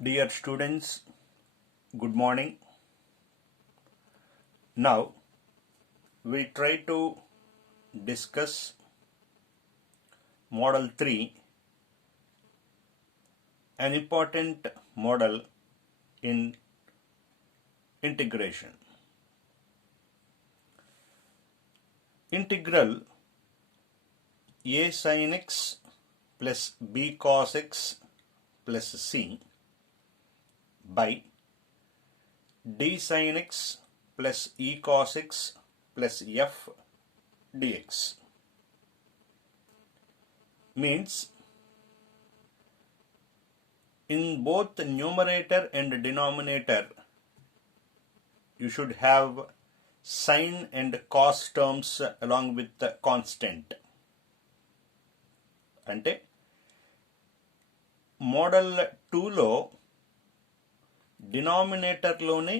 Dear students, good morning. Now we try to discuss Model 3, an important model in integration. Integral a sin x plus b cos x plus c by d sin x plus e cos x plus f dx means in both numerator and denominator you should have sin and cos terms along with the constant. అంటే model 2లో డినామినేటర్లోనే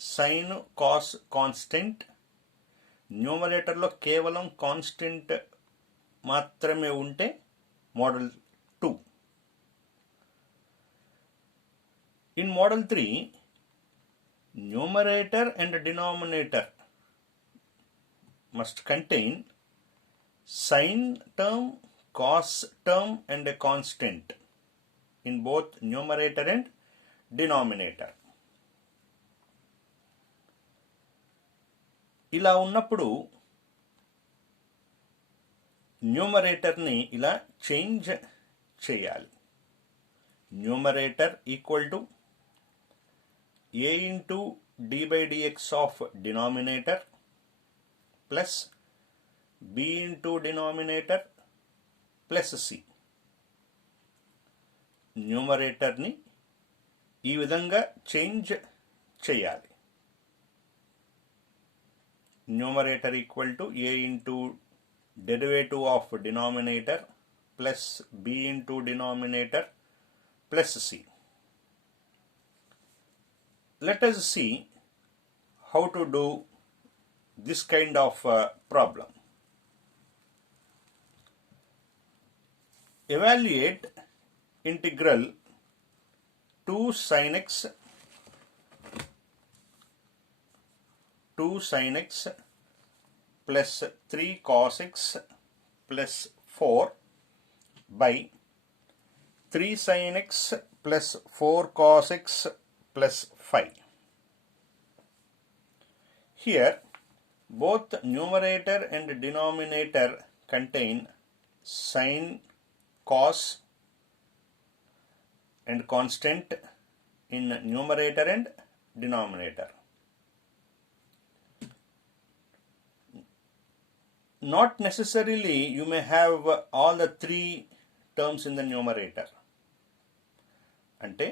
sign cos constant, న్యూమరేటర్లో కేవలం constant మాత్రమే ఉంటే model 2. In model 3, numerator and denominator must contain sin term, cos term and a constant in both numerator and denominator. ఇలా ఉన్నప్పుడు న్యూమరేటర్ని ఇలా change చేయాలి. Numerator equal to a into d by dx of denominator plus b into denominator plus c. న్యూమరేటర్ని ఈ విధంగా change చేయాలి. Numerator equal to a into derivative of denominator plus b into denominator plus c. Let us see how to do this kind of problem. Evaluate integral 2 sin x plus 3 cos x plus 4 by 3 sin x plus 4 cos x plus 5. Here both numerator and denominator contain sin, cos and constant in numerator and denominator. Not necessarily you may have all the three terms in the numerator. అంటే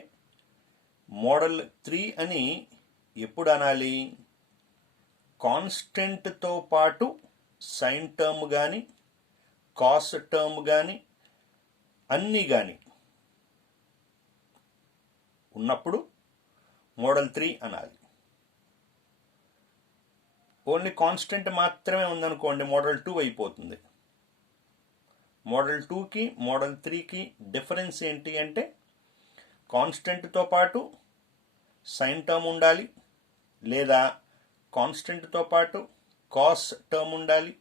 model 3 అని ఎప్పుడు అనాలి? కాన్స్టెంట్తో పాటు sign term కానీ cos term కానీ అన్నీ కానీ ఉన్నప్పుడు మోడల్ 3 అనాలి. ఓన్లీ కాన్స్టెంట్ మాత్రమే ఉందనుకోండి మోడల్ 2 అయిపోతుంది. మోడల్ 2కి మోడల్ 3కి డిఫరెన్స్ ఏంటి అంటే కాన్స్టెంట్తో పాటు సైన్ టర్మ్ ఉండాలి, లేదా కాన్స్టెంట్తో పాటు కాస్ టర్మ్ ఉండాలి,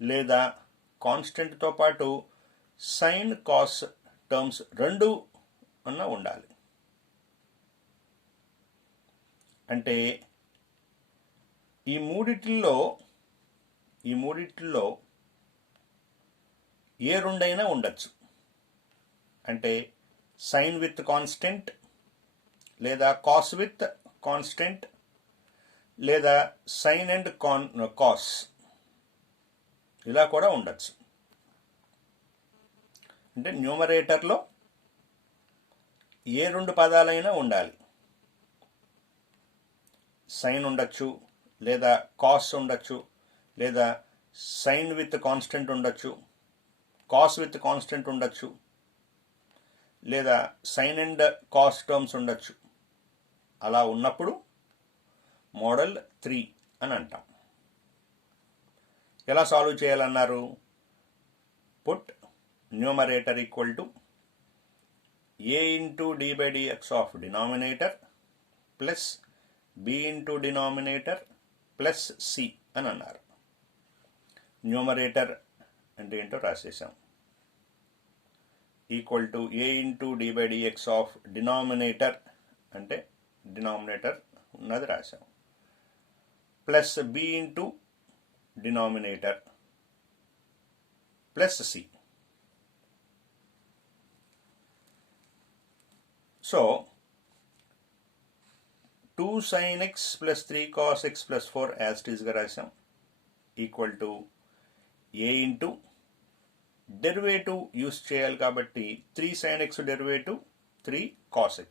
లేదా కాన్స్టెంట్తో పాటు సైన్ కాస్ టర్మ్స్ రెండు అన్న ఉండాలి. అంటే ఈ మూడిట్లో ఏ రెండైనా ఉండొచ్చు. అంటే సైన్ విత్ కాన్స్టెంట్, లేదా కాస్ విత్ కాన్స్టెంట్, లేదా సైన్ అండ్ కాస్ ఇలా కూడా ఉండొచ్చు. అంటే న్యూమరేటర్లో ఏ రెండు పదాలైనా ఉండాలి. సైన్ ఉండొచ్చు, లేదా కాస్ ఉండొచ్చు, లేదా సైన్ విత్ కాన్స్టెంట్ ఉండొచ్చు, కాస్ విత్ కాన్స్టెంట్ ఉండొచ్చు, లేదా సైన్ అండ్ కాస్ టర్మ్స్ ఉండొచ్చు. అలా ఉన్నప్పుడు మోడల్ 3 అని అంటాం. ఎలా సాల్వ్ చేయాలన్నారు? Put numerator equal to a into d by dx of denominator plus b into denominator plus c అని అన్నారు. న్యూమరేటర్ అంటే ఏంటో రాసేసాం. Equal to a into d by dx of denominator అంటే డినామినేటర్ ఉన్నది రాసాం, plus b into denominator plus c. So 2 sin x plus 3 cos x plus 4 as it ఈస్గా రాసాం, equal to a into derivative use చేయాలి కాబట్టి 3 sin x derivative 3 cos x,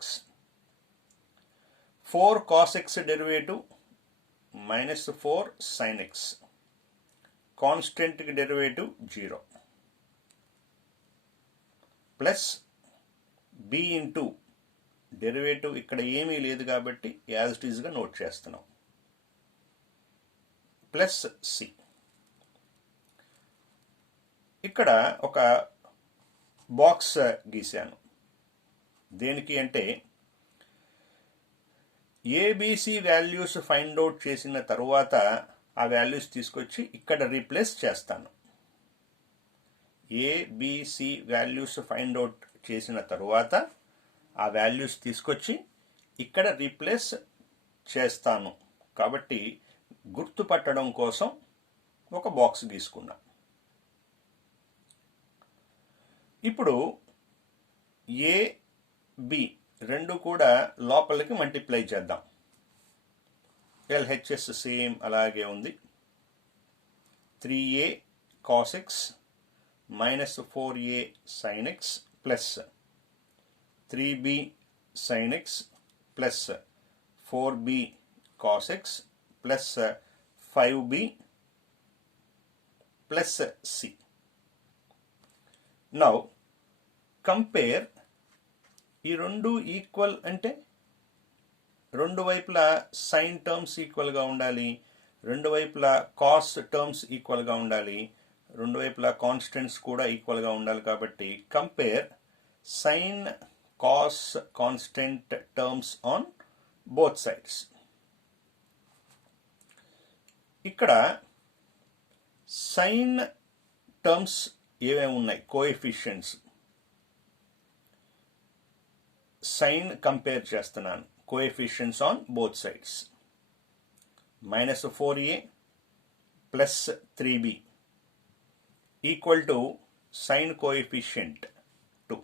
4 cos x derivative minus 4 sin x, కాన్స్టెంట్కి derivative 0, plus b into derivative ఇక్కడ ఏమీ లేదు కాబట్టి as it ఈస్గా నోట్ చేస్తున్నాం, ప్లస్ సి. ఇక్కడ ఒక బాక్స్ గీశాను. దేనికి అంటే ఏబిసి వాల్యూస్ ఫైండ్ అవుట్ చేసిన తరువాత ఆ వాల్యూస్ తీసుకొచ్చి ఇక్కడ రీప్లేస్ చేస్తాను. ఏబిసి వాల్యూస్ ఫైండ్ అవుట్ చేసిన తరువాత ఆ వాల్యూస్ తీసుకొచ్చి ఇక్కడ రీప్లేస్ చేస్తాను. కాబట్టి గుర్తుపట్టడం కోసం ఒక బాక్స్ గీసుకున్నా. ఇప్పుడు ఏ బి రెండు కూడా లోపలికి మల్టిప్లై చేద్దాం. ఎల్హెచ్ఎస్ సేమ్ అలాగే ఉంది. 3a cos x minus 4a sin x plus 3b sin x plus 4b cos x plus 5b plus c. Now compare. ఈ రెండు ఈక్వల్ అంటే రెండు వైపులా సైన్ టర్మ్స్ ఈక్వల్గా ఉండాలి, రెండు వైపులా కాస్ టర్మ్స్ ఈక్వల్గా ఉండాలి, రెండు వైపులా కాన్స్టెంట్స్ కూడా ఈక్వల్గా ఉండాలి. కాబట్టి compare sine cos constant terms on both sides. ఇక్కడ సైన్ టర్మ్స్ ఏమేమి ఉన్నాయి, కోఎఫిషియెంట్స్. సైన్ కంపేర్ చేస్తున్నాను, coefficients on both sides. Minus 4a plus 3b equal to sine coefficient 2.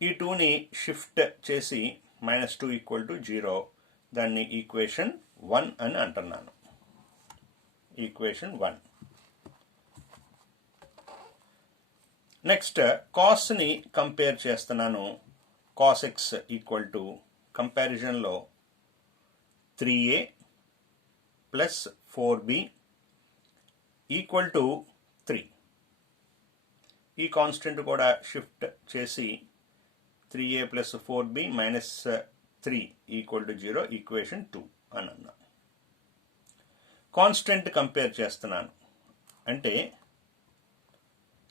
ఈ 2ని షిఫ్ట్ చేసి మైనస్ 2 ఈక్వల్ టు 0, దాన్ని ఈక్వేషన్ 1 అని అంటున్నాను. ఈక్వేషన్ 1. నెక్స్ట్ కాస్ని కంపేర్ చేస్తున్నాను. కాస్ ఎక్స్ ఈక్వల్ టు కంపారిజన్లో 3a plus 4b equal to 3. ఈ కాన్స్టెంట్ కూడా షిఫ్ట్ చేసి 3a plus 4b minus 3 equal to 0, equation 2 అని అన్నా. కాన్స్టెంట్ కంపేర్ చేస్తున్నాను అంటే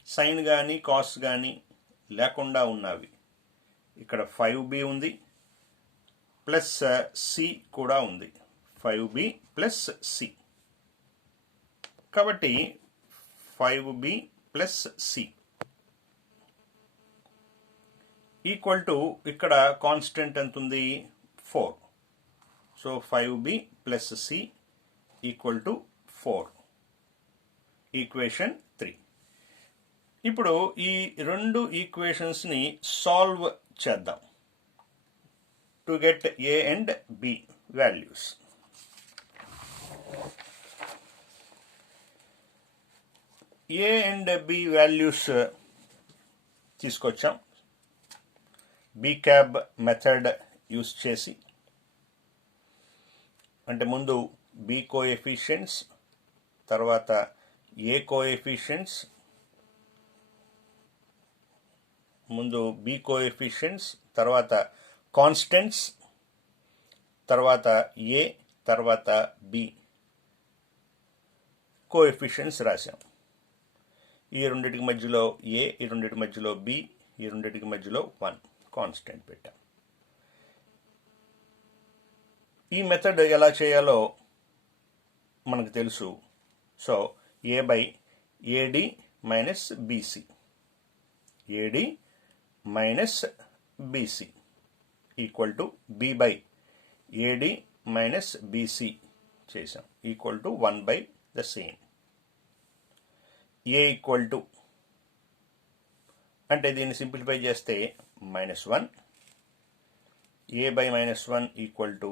సైన్ కానీ కాస్ కానీ లేకుండా ఉన్నవి. ఇక్కడ 5b ఉంది, ప్లస్ c కూడా ఉంది. 5b ప్లస్ c కాబట్టి 5b plus c equal to ఇక్కడ కాన్స్టెంట్ ఎంత ఉంది, 4. So 5b plus c equal to 4, equation 3. ఇప్పుడు ఈ రెండు ఈక్వేషన్స్ని సాల్వ్ చేద్దాం to get A and B values. A and B values తీసుకొచ్చాం బి క్యాబ్ మెథడ్ యూస్ చేసి. అంటే ముందు బి కోఎఫిషియెంట్స్, తర్వాత ఏ కోఎఫిషియెంట్స్, ముందు బి కోఎఫిషియెంట్స్, తర్వాత కాన్స్టెంట్స్, తర్వాత ఏ, తర్వాత బి కోఎఫిషియెంట్స్ రాశాం. ఈ రెండింటికి మధ్యలో ఏ, ఈ రెండింటి మధ్యలో బి, ఈ రెండింటికి మధ్యలో 1 కాన్స్టెంట్ పెట్టాం. ఈ మెథడ్ ఎలా చేయాలో మనకు తెలుసు. So a by AD minus BC, AD minus BC equal to b by AD minus BC చేసాం equal to 1 by the same. A equal to అంటే దీన్ని సింప్లిఫై చేస్తే -1, a by -1 equal to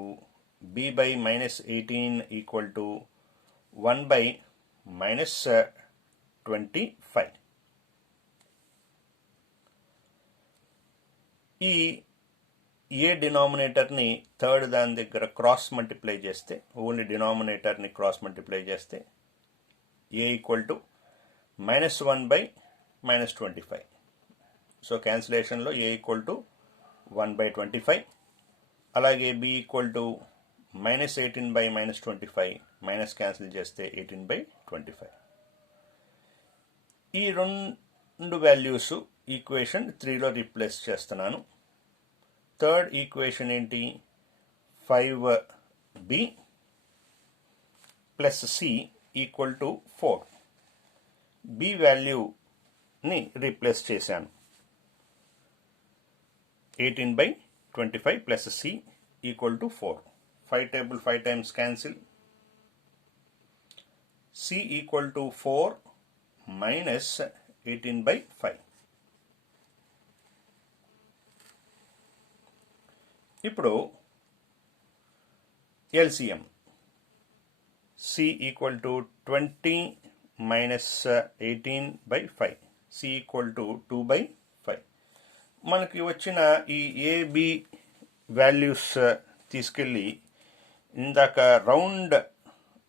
b by -18 equal to 1 by -25. ఈ a డినామినేటర్ని third దాని దగ్గర cross multiply చేస్తే, only డినామినేటర్ని క్రాస్ మల్టిప్లై చేస్తే a equal to -1 by -25. So క్యాన్సిలేషన్లో A equal to 1 by 25, అలాగే B equal to -18 by -25, minus cancel చేస్తే 18 by 25. ఈ రెండు వాల్యూస్ ఈక్వేషన్ 3లో రీప్లేస్ చేస్తున్నాను. థర్డ్ ఈక్వేషన్ ఏంటి? 5b plus C equal to 4. B వాల్యూని రీప్లేస్ చేశాను. 18 by 25 plus C equal to 4. 5 table 5 times cancel. C equal to 4 minus 18 by 5. ఇప్పుడు LCM C equal to 20 minus 18 by 5, C equal to 2 by 5. మనకి వచ్చిన ఈ AB values తీసుకెళ్ళి ఇందాక round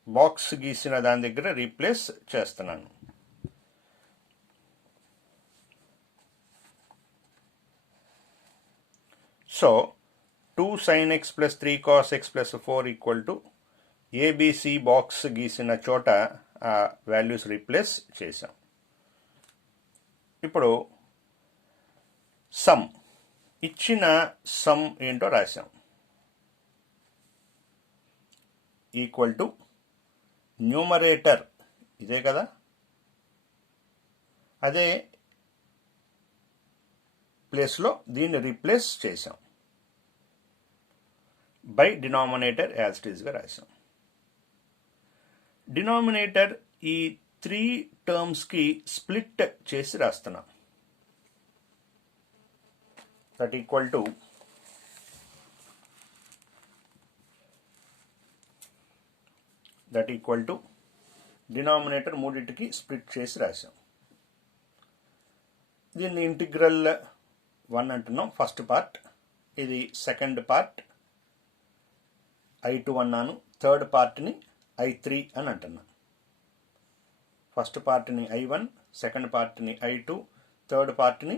box గీసిన దాని దగ్గర రీప్లేస్ చేస్తున్నాను. So 2 sin x plus 3 cos x plus 4 equal to A B C box గీసిన చోట ఆ వాల్యూస్ రీప్లేస్ చేసాం. ఇప్పుడు సమ్, ఇచ్చిన సమ్ ఏంటో రాసాం. ఈక్వల్ టు న్యూమరేటర్ ఇదే కదా, అదే ప్లేస్లో దీన్ని రీప్లేస్ చేసాం. బై డినామినేటర్ యాజ్ ఇట్ ఈస్గా రాసాం. డినామినేటర్ ఈ 3 టర్మ్స్కి స్ప్లిట్ చేసి రాస్తున్నాం. దట్ ఈక్వల్ టు డినామినేటర్ మూడింటికి స్ప్లిట్ చేసి రాసాం. దీన్ని ఇంటిగ్రల్ 1 అంటున్నాం, ఫస్ట్ పార్ట్. ఇది సెకండ్ పార్ట్ I2 అన్నాను, థర్డ్ పార్ట్ని I3 అని అంటున్నాను. ఫస్ట్ పార్ట్ని I1, సెకండ్ పార్ట్ని I2, థర్డ్ పార్ట్ని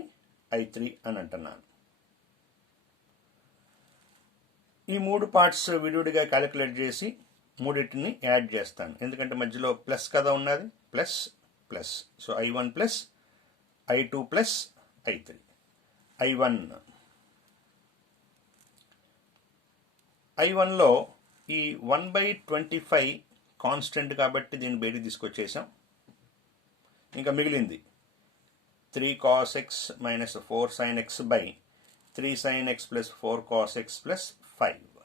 I3 అని అంటున్నాను. ఈ 3 పార్ట్స్ విడివిడిగా క్యాలిక్యులేట్ చేసి మూడింటిని యాడ్ చేస్తాను, ఎందుకంటే మధ్యలో ప్లస్ కదా ఉన్నది, plus plus. So I1 plus I2 plus I3. I1లో ఈ 1 బై 25 కాన్స్టెంట్ కాబట్టి దీన్ని బయటికి తీసుకొచ్చేసాం. ఇంకా మిగిలింది 3 cos x minus 4 sin x by 3 sin x plus 4 cos x plus 5.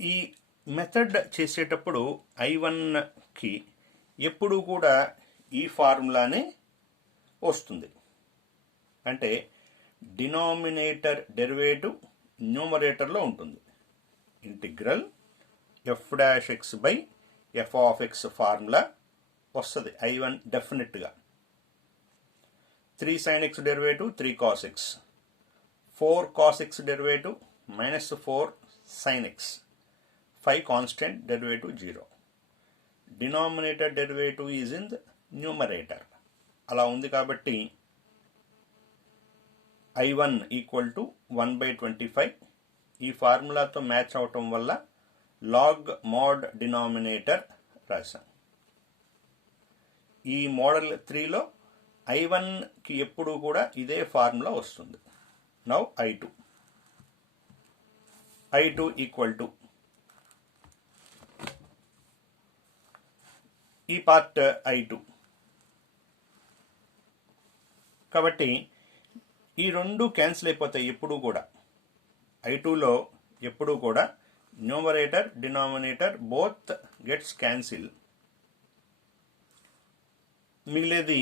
ఈ మెథడ్ చేసేటప్పుడు I1కి ఎప్పుడు కూడా ఈ ఫార్ములానే వస్తుంది. అంటే డినామినేటర్ డెరివేటివ్ న్యూమరేటర్లో ఉంటుంది. Integral f' x by f of x formula వస్తుంది I1 డెఫినెట్గా. 3 sin x derivative 3 cos x, 4 cos x derivative minus 4 sin x, 5 constant derivative 0. Denominator derivative is in the numerator. అలా ఉంది కాబట్టి I1 ఈక్వల్ టు 1 బై 25. ఈ ఫార్ములాతో match అవటం వల్ల log mode denominator రాశాం. ఈ model 3లో I1కి ఎప్పుడు కూడా ఇదే ఫార్ములా వస్తుంది. నౌ I2 ఈక్వల్ టు ఈ పార్ట్ I2. కాబట్టి ఈ రెండు క్యాన్సిల్ అయిపోతాయి ఎప్పుడు కూడా. I2లో ఎప్పుడు కూడా numerator denominator both gets cancel. మిగిలేది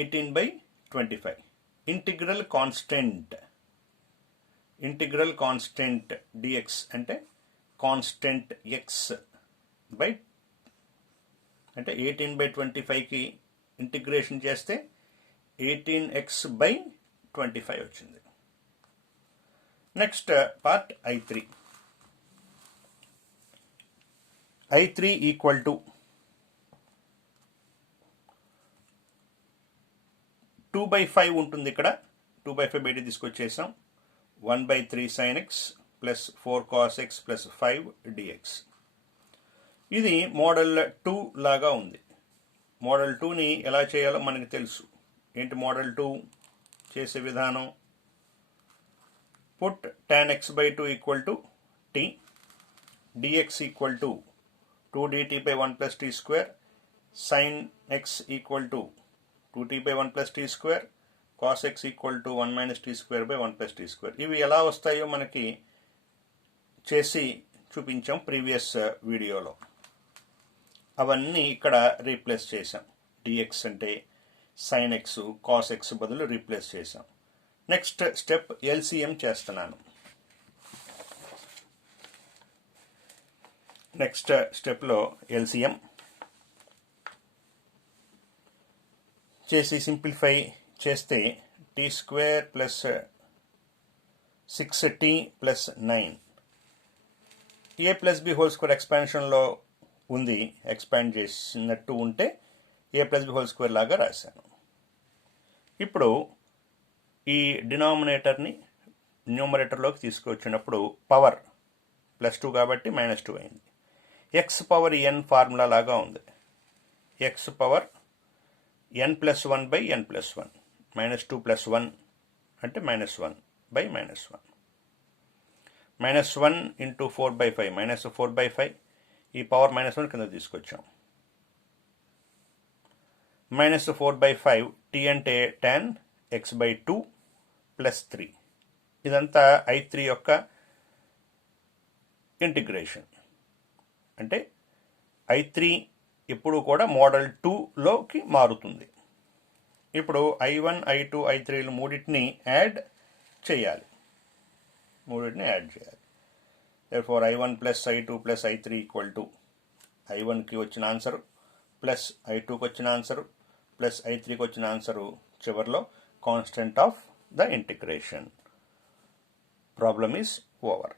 18/25. ఇంటిగ్రల్ కాన్స్టెంట్ dx అంటే కాన్స్టెంట్ x బై అంటే 18/25కి ఇంటిగ్రేషన్ చేస్తే 18x/25 వచ్చింది. Next part I3 equal to 2/5 ఉంటుంది. ఇక్కడ 2/5 బయట తీసుకొచ్చేసాం. 1/3 sin x plus 4 cos x plus 5 dx. ఇది మోడల్ 2 లాగా ఉంది. మోడల్ 2ని ఎలా చేయాలో మనకి తెలుసు. ఏంటి మోడల్ 2 చేసే విధానం? Put tan x/2 equal to t, dx equal to 2dt/1 plus t square, sin x equal to 2t/1 plus t square, cos x equal to 1 minus t square by 1 plus t square. ఇవి ఎలా వస్తాయో మనకి చేసి చూపించాం previous వీడియోలో. అవన్నీ ఇక్కడ replace చేసాం. dx అంటే sin x, cos x బదులు రీప్లేస్ చేసాం. నెక్స్ట్ స్టెప్ LCM చేస్తున్నాను. నెక్స్ట్ స్టెప్లో LCM చేసి సింప్లిఫై చేస్తే t square plus 6t plus 9 a plus b whole square ఎక్స్పాన్షన్లో ఉంది. ఎక్స్పాండ్ చేసినట్టు ఉంటే a plus b whole square లాగా రాశాను. ఇప్పుడు ఈ డినామినేటర్ని న్యూమరేటర్లోకి తీసుకొచ్చినప్పుడు పవర్ +2 కాబట్టి -2 అయింది. x పవర్ n ఫార్ములా లాగా ఉంది. x పవర్ n+1/n+1 -2 + 1 అంటే -1/-1 -1 ఇంటూ 4/5 -4/5 ఈ పవర్ -1 కింద తీసుకొచ్చాం. -4/5 t అంటే tan x/2 + 3. ఇదంతా I3 యొక్క ఇంటిగ్రేషన్. అంటే I3 ఇప్పుడు కూడా మోడల్ 2లోకి మారుతుంది. ఇప్పుడు I1, I2, I3లు మూడింటిని యాడ్ చేయాలి. therefore I1 + I2 + I3 equal to I1కి వచ్చిన ఆన్సరు ప్లస్ I2కి వచ్చిన ఆన్సరు ప్లస్ I3కి వచ్చిన ఆన్సరు, చివరిలో constant of the integration. Problem is over.